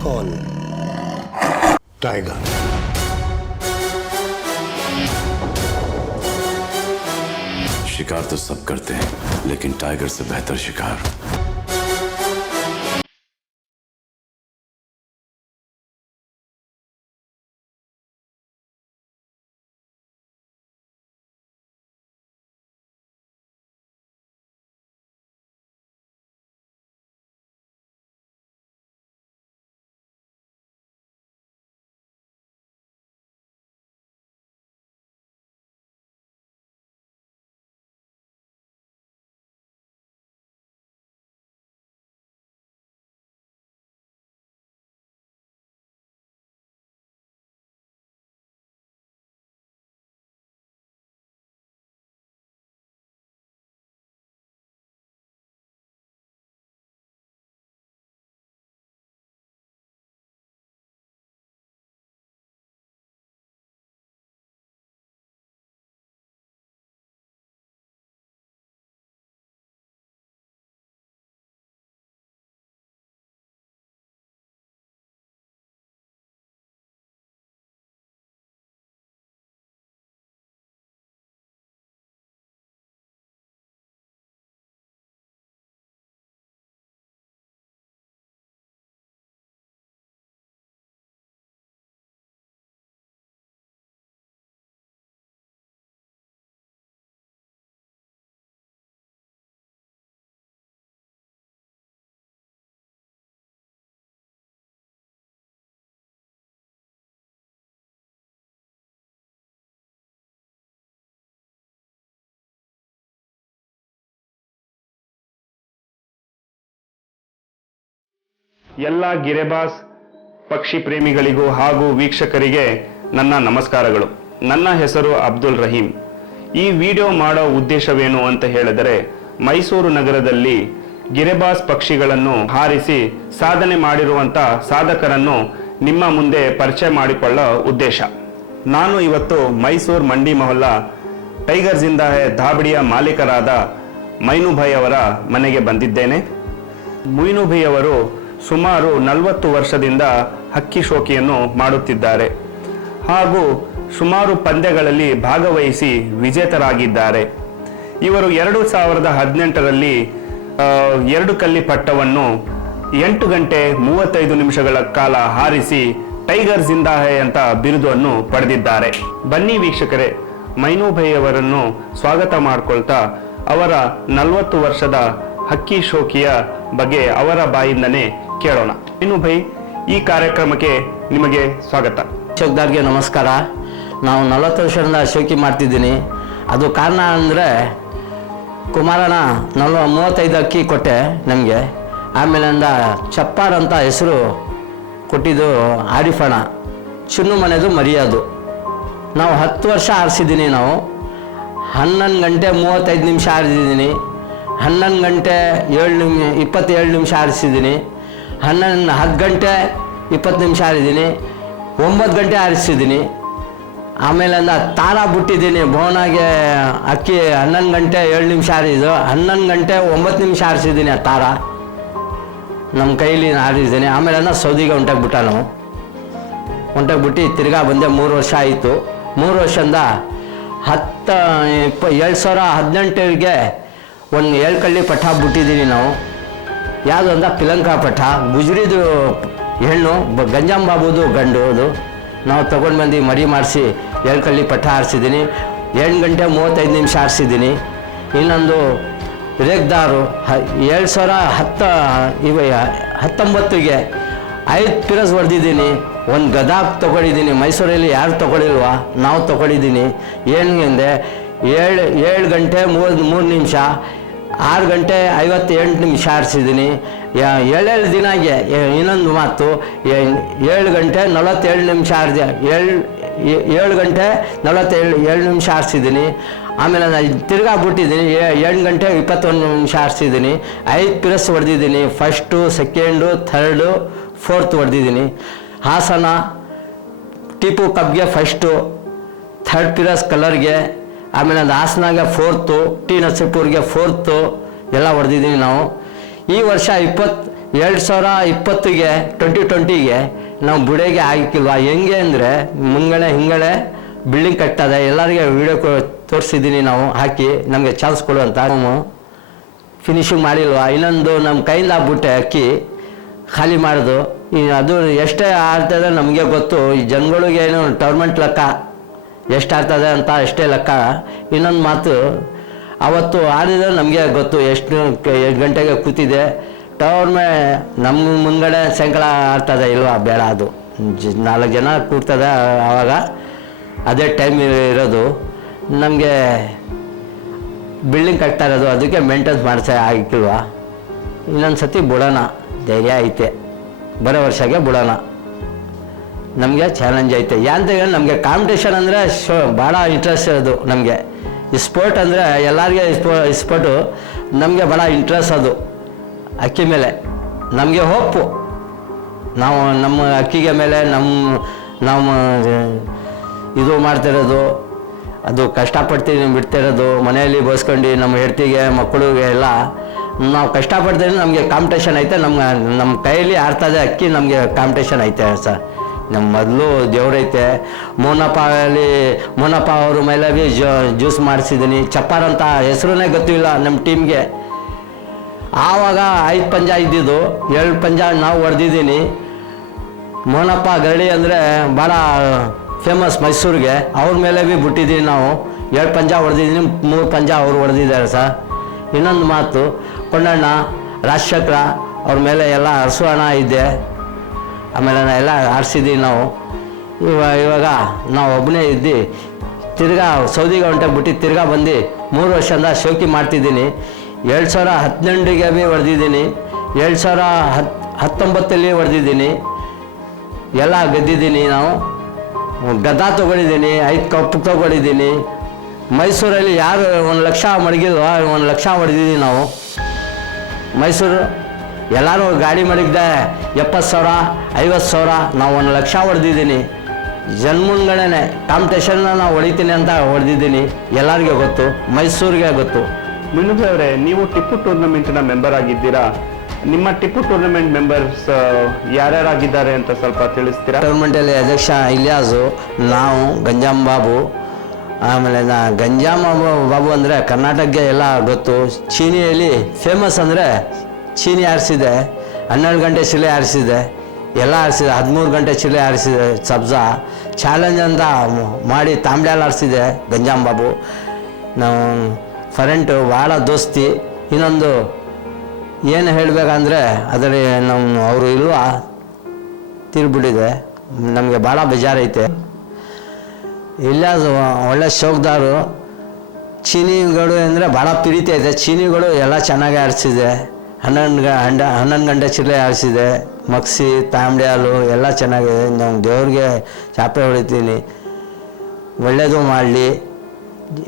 कौन? टाइगर। शिकार तो सब करते हैं, लेकिन टाइगर से बेहतर शिकार ಎಲ್ಲ ಗಿರೆಬಾಸ್ ಪಕ್ಷಿ ಪ್ರೇಮಿಗಳಿಗೂ ಹಾಗೂ ವೀಕ್ಷಕರಿಗೆ ನನ್ನ ನಮಸ್ಕಾರಗಳು. ನನ್ನ ಹೆಸರು ಅಬ್ದುಲ್ ರಹೀಂ. ಈ ವಿಡಿಯೋ ಮಾಡೋ ಉದ್ದೇಶವೇನು ಅಂತ ಹೇಳಿದರೆ, ಮೈಸೂರು ನಗರದಲ್ಲಿ ಗಿರೆಬಾಸ್ ಪಕ್ಷಿಗಳನ್ನು ಹಾರಿಸಿ ಸಾಧನೆ ಮಾಡಿರುವಂಥ ಸಾಧಕರನ್ನು ನಿಮ್ಮ ಮುಂದೆ ಪರಿಚಯ ಮಾಡಿಕೊಳ್ಳೋ ಉದ್ದೇಶ. ನಾನು ಇವತ್ತು ಮೈಸೂರು ಮಂಡಿ ಮೊಹಲ್ಲಾ ಟೈಗರ್ ಜಿಂದಾ ಹೈ ಧಾಬಡಿಯ ಮಾಲೀಕರಾದ ಮೈನುಭಾಯ್ ಅವರ ಮನೆಗೆ ಬಂದಿದ್ದೇನೆ. ಮೊಯ್ನುಭಾಯ್ ಅವರು ಸುಮಾರು 40 ವರ್ಷದಿಂದ ಹಕ್ಕಿ ಶೋಕಿಯನ್ನು ಮಾಡುತ್ತಿದ್ದಾರೆ ಹಾಗೂ ಸುಮಾರು ಪಂದ್ಯಗಳಲ್ಲಿ ಭಾಗವಹಿಸಿ ವಿಜೇತರಾಗಿದ್ದಾರೆ. ಇವರು 2018ರಲ್ಲಿ 2 ಕಲ್ಲಿ ಪಟ್ಟವನ್ನು 8 ಗಂಟೆ 35 ನಿಮಿಷಗಳ ಕಾಲ ಹಾರಿಸಿ ಟೈಗರ್ ಜಿಂದಾ ಹೈ ಅಂತ ಬಿರುದನ್ನು ಪಡೆದಿದ್ದಾರೆ. ಬನ್ನಿ ವೀಕ್ಷಕರೇ, ಮೈನುಭಾಯ್ ಅವರನ್ನು ಸ್ವಾಗತ ಮಾಡ್ಕೊಳ್ತಾ ಅವರ 40 ವರ್ಷದ ಹಕ್ಕಿ ಶೋಕಿಯ ಬಗ್ಗೆ ಅವರ ಬಾಯಿಂದನೇ ಕೇಳೋಣ. ಮೈನುಭಾಯ್, ಈ ಕಾರ್ಯಕ್ರಮಕ್ಕೆ ನಿಮಗೆ ಸ್ವಾಗತ. ಚೌಕ್ದಾರ್ಗೆ ನಮಸ್ಕಾರ. ನಾವು 40 ವರ್ಷದಿಂದ ಶೋಕಿ ಮಾಡ್ತಿದ್ದೀನಿ. ಅದು ಕಾರಣ ಅಂದರೆ ಕುಮಾರಣ್ಣ 35 ಅಕ್ಕಿ ಕೊಟ್ಟೆ ನಮಗೆ. ಆಮೇಲಿಂದ ಚಪ್ಪಾರ್ ಅಂತ ಹೆಸರು ಕೊಟ್ಟಿದ್ದು ಆರಿಫಣ್ಣ, ಚಿನ್ನು ಮನೆದು ಮರಿಯೋದು. ನಾವು 10 ವರ್ಷ ಆರಿಸಿದ್ದೀನಿ. ನಾವು 11 ಗಂಟೆ 35 ನಿಮಿಷ ಆರಿಸಿದ್ದೀನಿ. 11 ಗಂಟೆ 27 ನಿಮಿಷ ಆರಿಸಿದ್ದೀನಿ. 10 ಗಂಟೆ 20 ನಿಮಿಷ ಆರಿದ್ದೀನಿ. 9 ಗಂಟೆ ಆರಿಸಿದ್ದೀನಿ. ಆಮೇಲಿಂದ ತಾರ ಬಿಟ್ಟಿದ್ದೀನಿ. ಭವನಾಗೆ ಅಕ್ಕಿ 11 ಗಂಟೆ 7 ನಿಮಿಷ ಆರಿದ್ದು. 11 ಗಂಟೆ 9 ನಿಮಿಷ ಆರಿಸಿದ್ದೀನಿ. ಆ ತಾರ ನಮ್ಮ ಕೈಲಿ ಆರಿಸಿದ್ದೀನಿ. ಆಮೇಲಿಂದ ಸೌದಿಗೆ ಹೊಂಟೋಗ್ಬಿಟ್ಟ. ನಾವು ಹೊಂಟೋಗ್ಬಿಟ್ಟು ತಿರ್ಗಾ ಬಂದೆ. 3 ವರ್ಷ ಆಯಿತು. 3 ವರ್ಷದಿಂದ 2018ಗೆ ಒಂದು 7 ಕಳ್ಳಿ ಪಠ ಬಿಟ್ಟಿದ್ದೀನಿ ನಾವು. ಯಾವುದು ಅಂದ್ರೆ ಪಿಲಂಕಾ ಪಠ, ಗುಜರಿದು ಹೆಣ್ಣು, ಗಂಜಾಂ ಬಾಬುದು ಗಂಡು. ಅದು ನಾವು ತೊಗೊಂಡು ಬಂದು ಮರಿ ಮಾಡಿಸಿ 7 ಕಳ್ಳಿ ಪಠ ಆರಿಸಿದ್ದೀನಿ. 8 ಗಂಟೆ 35 ನಿಮಿಷ ಆರಿಸಿದ್ದೀನಿ. ಇನ್ನೊಂದು ರೇಗ್ದಾರು 2019ಗೆ 5 ಪಿರಸ್ ಹೊಡೆದಿದ್ದೀನಿ. ಒಂದು ಗದಾಪ್ ತೊಗೊಂಡಿದ್ದೀನಿ. ಮೈಸೂರಲ್ಲಿ ಯಾರು ತೊಗೊಳಿಲ್ವಾ, ನಾವು ತೊಗೊಂಡಿದ್ದೀನಿ. ಏನಿದೆ 7 ಗಂಟೆ 33 ನಿಮಿಷ, 6 ಗಂಟೆ 58 ನಿಮಿಷ ಆರಿಸಿದ್ದೀನಿ. 7 ದಿನಾಗೆ ಇನ್ನೊಂದು ಮಾತು, 7 ಗಂಟೆ 47 ನಿಮಿಷ ಆರಿಸಿ 7 ಗಂಟೆ 47 ನಿಮಿಷ ಆರಿಸಿದ್ದೀನಿ. ಆಮೇಲೆ ನಾನು ತಿರ್ಗಾ ಬಿಟ್ಟಿದ್ದೀನಿ. 8 ಗಂಟೆ 21 ನಿಮಿಷ ಆರಿಸಿದ್ದೀನಿ. 5 ಪಿರಸ್ ಹೊಡೆದಿದ್ದೀನಿ. ಫಸ್ಟು, ಸೆಕೆಂಡು, ಥರ್ಡು, ಫೋರ್ತ್ ಹೊಡೆದಿದ್ದೀನಿ. ಹಾಸನ ಟಿಪ್ಪು ಕಬ್ಗೆ ಫಸ್ಟು, ಥರ್ಡ್ ಪಿರಸ್ ಕಲರ್ಗೆ, ಆಮೇಲೆ ಅದು ಹಾಸನಾಗೆ ಫೋರ್ತು, ಟಿ ನರಸೀಪುರ್ಗೆ ಫೋರ್ತು ಎಲ್ಲ ಹೊಡೆದಿದ್ದೀನಿ ನಾವು. ಈ ವರ್ಷ 2020ಗೆ 2020ಗೆ ನಾವು ಬುಡೆಗೆ ಆಗಿಲ್ವಾ. ಹೆಂಗೆ ಅಂದರೆ ಮುಂಗಡೆ ಹಿಂಗಡೆ ಬಿಲ್ಡಿಂಗ್ ಕಟ್ಟದೆ ಎಲ್ಲರಿಗೆ ವೀಡಿಯೋ ತೋರಿಸಿದ್ದೀನಿ ನಾವು ಹಾಕಿ ನಮಗೆ ಚಾನ್ಸ್ ಕೊಡುವಂತ. ಫಿನಿಶಿಂಗ್ ಮಾಡಿಲ್ವಾ, ಇನ್ನೊಂದು ನಮ್ಮ ಕೈಯಿಂದ ಆಗ್ಬಿಟ್ಟೆ ಅಕ್ಕಿ ಖಾಲಿ ಮಾಡೋದು. ಅದು ಎಷ್ಟೇ ಆಡ್ತದೆ ನಮಗೆ ಗೊತ್ತು, ಈ ಜನಗಳಿಗೆ ಏನು ಟೂರ್ನಮೆಂಟ್ ಲೆಕ್ಕ ಎಷ್ಟು ಆಗ್ತದೆ ಅಂತ ಅಷ್ಟೇ ಲೆಕ್ಕ. ಇನ್ನೊಂದು ಮಾತು, ಅವತ್ತು ಆಡಿದ್ರೆ ನಮಗೆ ಗೊತ್ತು ಎಷ್ಟು ಗಂಟೆಗೆ ಕೂತಿದೆ. ನಮ್ಮ ಮುಂದ್ಗಡೆ ಸಾಯಂಕಾಲ ಆಡ್ತದೆ ಇಲ್ವಾ, ಬೇಡ, ಅದು 4 ಜನ ಕೂರ್ತದೆ ಆವಾಗ, ಅದೇ ಟೈಮ್ ಇರೋದು. ನಮಗೆ ಬಿಲ್ಡಿಂಗ್ ಕಟ್ತಾ ಇರೋದು, ಅದಕ್ಕೆ ಮೇಂಟೆನ್ಸ್ ಮಾಡಿಸೋ ಆಗಿಲ್ವಾ. ಇನ್ನೊಂದು ಸತಿ ಬಿಡೋಣ, ಧೈರ್ಯ ಐತೆ, ಬರೋ ವರ್ಷಕ್ಕೆ ಬಿಡೋಣ. ನಮಗೆ ಚಾಲೆಂಜ್ ಐತೆ. ಯಾಂತ್ರಿಕ ನಮಗೆ ಕಾಂಪಿಟೇಷನ್ ಅಂದರೆ ಭಾಳ ಇಂಟ್ರೆಸ್ಟ್ ಇರೋದು ನಮಗೆ. ಈ ಸ್ಪೋರ್ಟ್ ಅಂದರೆ ಎಲ್ಲರಿಗೆ ಸ್ಪೋರ್ಟು ನಮಗೆ ಭಾಳ ಇಂಟ್ರೆಸ್ಟ್. ಅದು ಅಕ್ಕಿ ಮೇಲೆ ನಮಗೆ ಹೋಪು. ನಾವು ನಮ್ಮ ಅಕ್ಕಿಗೆ ಮೇಲೆ ನಮ್ಮ ಇದು ಮಾಡ್ತಿರೋದು, ಅದು ಕಷ್ಟಪಡ್ತೀನಿ ಬಿಡ್ತಿರೋದು, ಮನೆಯಲ್ಲಿ ಬೋಸ್ಕೊಂಡು ನಮ್ಮ ಹೆಂಡತಿಗೆ ಮಕ್ಕಳಿಗೆ ಎಲ್ಲ ನಾವು ಕಷ್ಟಪಡ್ತೀನಿ. ನಮಗೆ ಕಾಂಪಿಟೇಷನ್ ಐತೆ, ನಮ್ಮ ಕೈಯಲ್ಲಿ ಆಡ್ತದೆ ಅಕ್ಕಿ, ನಮಗೆ ಕಾಂಪಿಟೇಷನ್ ಐತೆ ಸರ್. ನಮ್ಮ ಮೊದಲು ದೇವ್ರೈತೆ. ಮೋನಪ್ಪ ಅವ್ರ ಮೇಲೆ ಭೀ ಜ್ಯೂಸ್ ಮಾಡಿಸಿದ್ದೀನಿ. ಚಪ್ಪಾರ್ ಅಂತ ಹೆಸರೇ ಗೊತ್ತಿಲ್ಲ ನಮ್ಮ ಟೀಮ್ಗೆ. ಆವಾಗ 5 ಪಂಜ ಇದ್ದಿದ್ದು, 7 ಪಂಜ ನಾವು ಹೊಡೆದಿದ್ದೀನಿ. ಮೋನಪ್ಪ ಗರಡಿ ಅಂದರೆ ಭಾಳ ಫೇಮಸ್ ಮೈಸೂರಿಗೆ, ಅವ್ರ ಮೇಲೆ ಭೀ ಬಿಟ್ಟಿದ್ದೀನಿ ನಾವು. 7 ಪಂಜ ಹೊಡೆದಿದ್ದೀನಿ, 3 ಪಂಜ ಅವರು ಹೊಡೆದಿದ್ದಾರೆ ಸರ್. ಇನ್ನೊಂದು ಮಾತು, ಕೊಂಡಣ್ಣ ರಾಜಶೇಖರ ಅವ್ರ ಮೇಲೆ ಎಲ್ಲ ಅರಸು ಹಣ ಇದ್ದೆ, ಆಮೇಲೆ ಎಲ್ಲ ಆರಿಸಿದ್ದೀವಿ ನಾವು. ಇವಾಗ ನಾವು ಒಬ್ಬನೇ ಇದ್ದು ತಿರ್ಗಾ ಸೌದಿಗೆ ಹೊಂಟೋಗಿ ಬಿಟ್ಟು ತಿರ್ಗಾ ಬಂದು 3 ವರ್ಷದಿಂದ ಶೋಕಿ ಮಾಡ್ತಿದ್ದೀನಿ. 2018ಗೆ ಭೀ ಹೊಡೆದಿದ್ದೀನಿ, 2019 ಹೊಡೆದಿದ್ದೀನಿ, ಎಲ್ಲ ಗೆದ್ದಿದ್ದೀನಿ. ನಾವು ಗದಾ ತೊಗೊಂಡಿದ್ದೀನಿ, 5 ಕಪ್ ತೊಗೊಂಡಿದ್ದೀನಿ. ಮೈಸೂರಲ್ಲಿ ಯಾರು 1 ಲಕ್ಷ ಮಡಗಿಲ್ವ, 1 ಲಕ್ಷ ಹೊಡೆದಿದ್ದೀವಿ ನಾವು. ಮೈಸೂರು ಎಲ್ಲರೂ ಗಾಡಿ ಮಡಗಿದೆ 70,000 50,000, ನಾವು 1 ಲಕ್ಷ ಹೊಡೆದಿದ್ದೀನಿ. ಜನ್ಮುಂಗಡನೆ ಕಾಂಪಿಟೇಷನ್ನ ನಾವು ಹೊಡಿತೀನಿ ಅಂತ ಹೊಡೆದಿದ್ದೀನಿ. ಎಲ್ಲರಿಗೆ ಗೊತ್ತು, ಮೈಸೂರಿಗೆ ಗೊತ್ತು. ಮಿನುಭಿ ಅವರೇ, ನೀವು ಟಿಪ್ಪು ಟೂರ್ನಮೆಂಟ್ನ ಮೆಂಬರ್ ಆಗಿದ್ದೀರಾ. ನಿಮ್ಮ ಟಿಪ್ಪು ಟೂರ್ನಮೆಂಟ್ ಮೆಂಬರ್ಸ್ ಯಾರ್ಯಾರಾಗಿದ್ದಾರೆ ಅಂತ ಸ್ವಲ್ಪ ತಿಳಿಸ್ತೀರಾ? ಟೂರ್ನಮೆಂಟಲ್ಲಿ ಅಧ್ಯಕ್ಷ ಇಲಿಯಾಸು, ನಾವು ಗಂಜಾಂ ಬಾಬು. ಆಮೇಲೆ ಗಂಜಾಂ ಬಾಬು ಅಂದರೆ ಕರ್ನಾಟಕಕ್ಕೆ ಎಲ್ಲ ಗೊತ್ತು. ಚೀನಿಯಲ್ಲಿ ಫೇಮಸ್ ಅಂದರೆ ಚೀನಿ ಆರಿಸಿದೆ, 12 ಗಂಟೆ ಚಿಲೆ ಆರಿಸಿದೆ, ಎಲ್ಲ ಆರಿಸಿದೆ, 13 ಗಂಟೆ ಚಿಲೆ ಆರಿಸಿದೆ. ಸಬ್ಜಾ ಚಾಲೆಂಜ್ ಅಂತ ಮಾಡಿ ತಾಂಬ್ಳ್ಯಾಲ್ ಆರಿಸಿದೆ ಗಂಜಾಂ ಬಾಬು. ನಾವು ಫರೆಂಟು ಭಾಳ ದೋಸ್ತಿ. ಇನ್ನೊಂದು ಏನು ಹೇಳಬೇಕಂದ್ರೆ ಅದರಲ್ಲಿ ಅವರು ಇಲ್ವಾ ತಿರ್ಬಿಟ್ಟಿದೆ, ನಮಗೆ ಭಾಳ ಬೇಜಾರೈತೆ. ಇಲ್ಲ ಒಳ್ಳೆ ಶೋಕ್ದಾರು. ಚೀನಿಗಳು ಅಂದರೆ ಭಾಳ ಪ್ರೀತಿ ಐತೆ. ಚೀನಿಗಳು ಎಲ್ಲ ಚೆನ್ನಾಗಿ ಆರಿಸಿದೆ, 11 ಗಂಟೆ ಚಿಲ್ಲೆ ಆರಿಸಿದೆ. ಮಕ್ಸಿ ತಾಂಬ್ಳ್ಯಾಲು ಎಲ್ಲ ಚೆನ್ನಾಗಿದೆ. ನಾವು ದೇವ್ರಿಗೆ ಚಾಪೆ ಹೊಡಿತೀನಿ, ಒಳ್ಳೇದು ಮಾಡಲಿ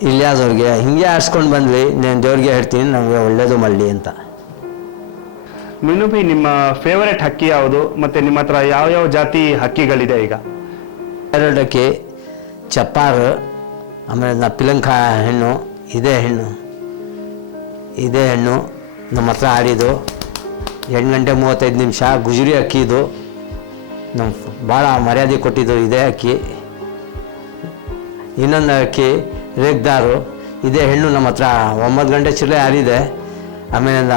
ಇಲ್ಲಿಯಾದವ್ರಿಗೆ. ಹಿಂಗೆ ಆರಿಸ್ಕೊಂಡು ಬಂದ್ವಿ, ನಾನು ದೇವ್ರಿಗೆ ಹೇಳ್ತೀನಿ ನಮಗೆ ಒಳ್ಳೇದು ಮಾಡಲಿ ಅಂತ. ಮಿನುಭಿ, ನಿಮ್ಮ ಫೇವರೇಟ್ ಹಕ್ಕಿ ಯಾವುದು? ಮತ್ತು ನಿಮ್ಮ ಹತ್ರ ಯಾವ ಜಾತಿ ಹಕ್ಕಿಗಳಿದೆ ಈಗ? ಫೇವರೇಟ್ ಹಕ್ಕಿ ಚಪ್ಪಾರು, ಆಮೇಲೆ ಪಿಲಂಕ ಹೆಣ್ಣು, ಇದೇ ಹೆಣ್ಣು ನಮ್ಮ ಹತ್ರ ಆಡಿದ್ದು. 8 ಗಂಟೆ 35 ನಿಮಿಷ ಗುಜರಿ ಅಕ್ಕಿ. ಇದು ನಮ್ಮ ಭಾಳ ಮರ್ಯಾದೆ ಕೊಟ್ಟಿದ್ದು ಇದೇ ಅಕ್ಕಿ. ಇನ್ನೊಂದು ಅಕ್ಕಿ ರೇಗ್ದಾರು, ಇದೇ ಹೆಣ್ಣು ನಮ್ಮ ಹತ್ರ 9 ಗಂಟೆ ಚಿಲ್ಲೆ ಆಡಿದೆ. ಆಮೇಲಿಂದ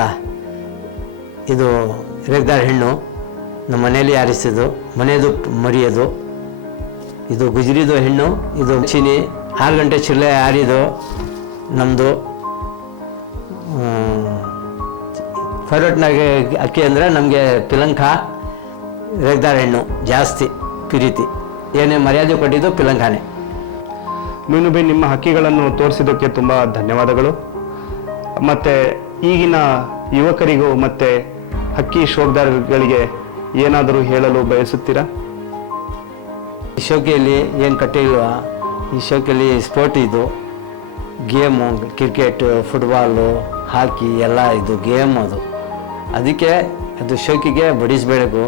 ಇದು ರೇಗ್ದಾರ್ ಹೆಣ್ಣು ನಮ್ಮ ಮನೆಯಲ್ಲಿ ಆರಿಸಿದ್ದು, ಮನೆಯದು ಮರಿಯೋದು. ಇದು ಗುಜರಿದು ಹೆಣ್ಣು, ಇದು ಚೀನಿ 6 ಗಂಟೆ ಚಿಲ್ಲೆ ಆಡಿದ್ದು ನಮ್ಮದು. ಫೇವ್ರೇಟ್ನಾಗೆ ಅಕ್ಕಿ ಅಂದರೆ ನಮಗೆ ಪಿಲಂಕ ರೇಗ್ದಾರ್ ಹೆಣ್ಣು ಜಾಸ್ತಿ ಪ್ರೀತಿ. ಏನೇ ಮರ್ಯಾದೆ ಕೊಟ್ಟಿದ್ದು ಪಿಲಂಕಾನೆ. ಮಿನುಭಿ, ನಿಮ್ಮ ಹಕ್ಕಿಗಳನ್ನು ತೋರಿಸಿದ್ದಕ್ಕೆ ತುಂಬ ಧನ್ಯವಾದಗಳು. ಮತ್ತು ಈಗಿನ ಯುವಕರಿಗೂ ಮತ್ತು ಹಕ್ಕಿ ಶೋಕ್ದಾರಗಳಿಗೆ ಏನಾದರೂ ಹೇಳಲು ಬಯಸುತ್ತೀರಾ? ಈ ಶೋಕಿಯಲ್ಲಿ ಏನು ಕಟ್ಟಿಲ್ವ, ಈ ಶೋಕಿಯಲ್ಲಿ ಸ್ಪೋರ್ಟ್ ಇದು ಗೇಮು, ಕ್ರಿಕೆಟ್, ಫುಟ್ಬಾಲು, ಹಾಕಿ ಎಲ್ಲ ಇದು ಗೇಮ್. ಅದಕ್ಕೆ ಅದು ಶೋಕಿಗೆ ಬಡಿಸಬೇಕು,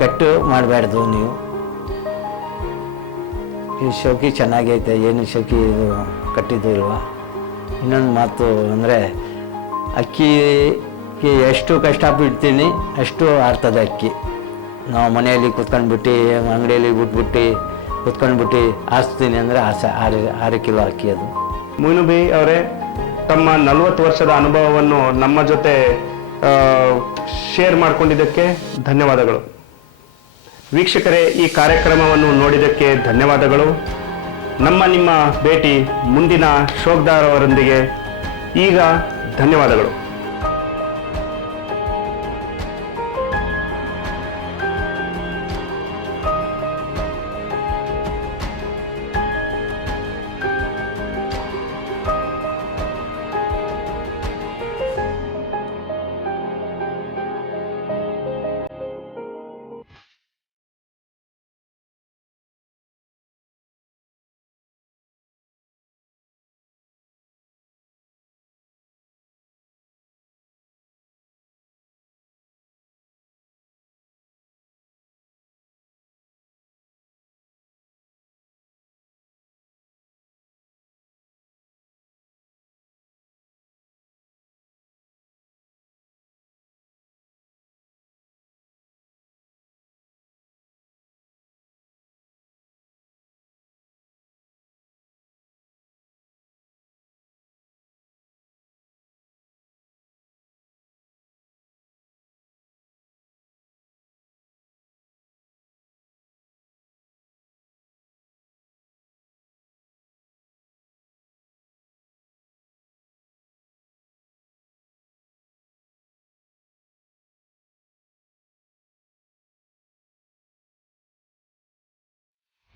ಕೆಟ್ಟು ಮಾಡಬಾರ್ದು ನೀವು. ಈ ಶೋಕಿ ಚೆನ್ನಾಗೈತೆ, ಏನು ಶೋಕಿ ಇದು ಕಟ್ಟಿದ್ದು ಇಲ್ವಾ. ಇನ್ನೊಂದು ಮಾತು ಅಂದರೆ ಅಕ್ಕಿ ಅಕ್ಕಿ ಎಷ್ಟು ಕಷ್ಟಪಡ್ತೀನಿ ಅಷ್ಟು ಅರ್ಥದ ಅಕ್ಕಿ. ನಾವು ಮನೆಯಲ್ಲಿ ಕುತ್ಕೊಂಡ್ಬಿಟ್ಟು ಅಂಗಡಿಯಲ್ಲಿ ಬಿಟ್ಬಿಟ್ಟು ಕುತ್ಕೊಂಡ್ಬಿಟ್ಟು ಹಾಸ್ತೀನಿ ಅಂದರೆ 6 ಕಿಲೋ ಅಕ್ಕಿ ಅದು. ಮೊಯ್ನು ಅವರೇ, ತಮ್ಮ 40 ವರ್ಷದ ಅನುಭವವನ್ನು ನಮ್ಮ ಜೊತೆ ಶೇರ್ ಮಾಡಿಕೊಂಡಿದ್ದಕ್ಕೆ ಧನ್ಯವಾದಗಳು. ವೀಕ್ಷಕರೇ, ಈ ಕಾರ್ಯಕ್ರಮವನ್ನು ನೋಡಿದ್ದಕ್ಕೆ ಧನ್ಯವಾದಗಳು. ನಿಮ್ಮ ಭೇಟಿ ಮುಂದಿನ ಶೋಕ್ದಾರ್ ಅವರೊಂದಿಗೆ. ಈಗ ಧನ್ಯವಾದಗಳು.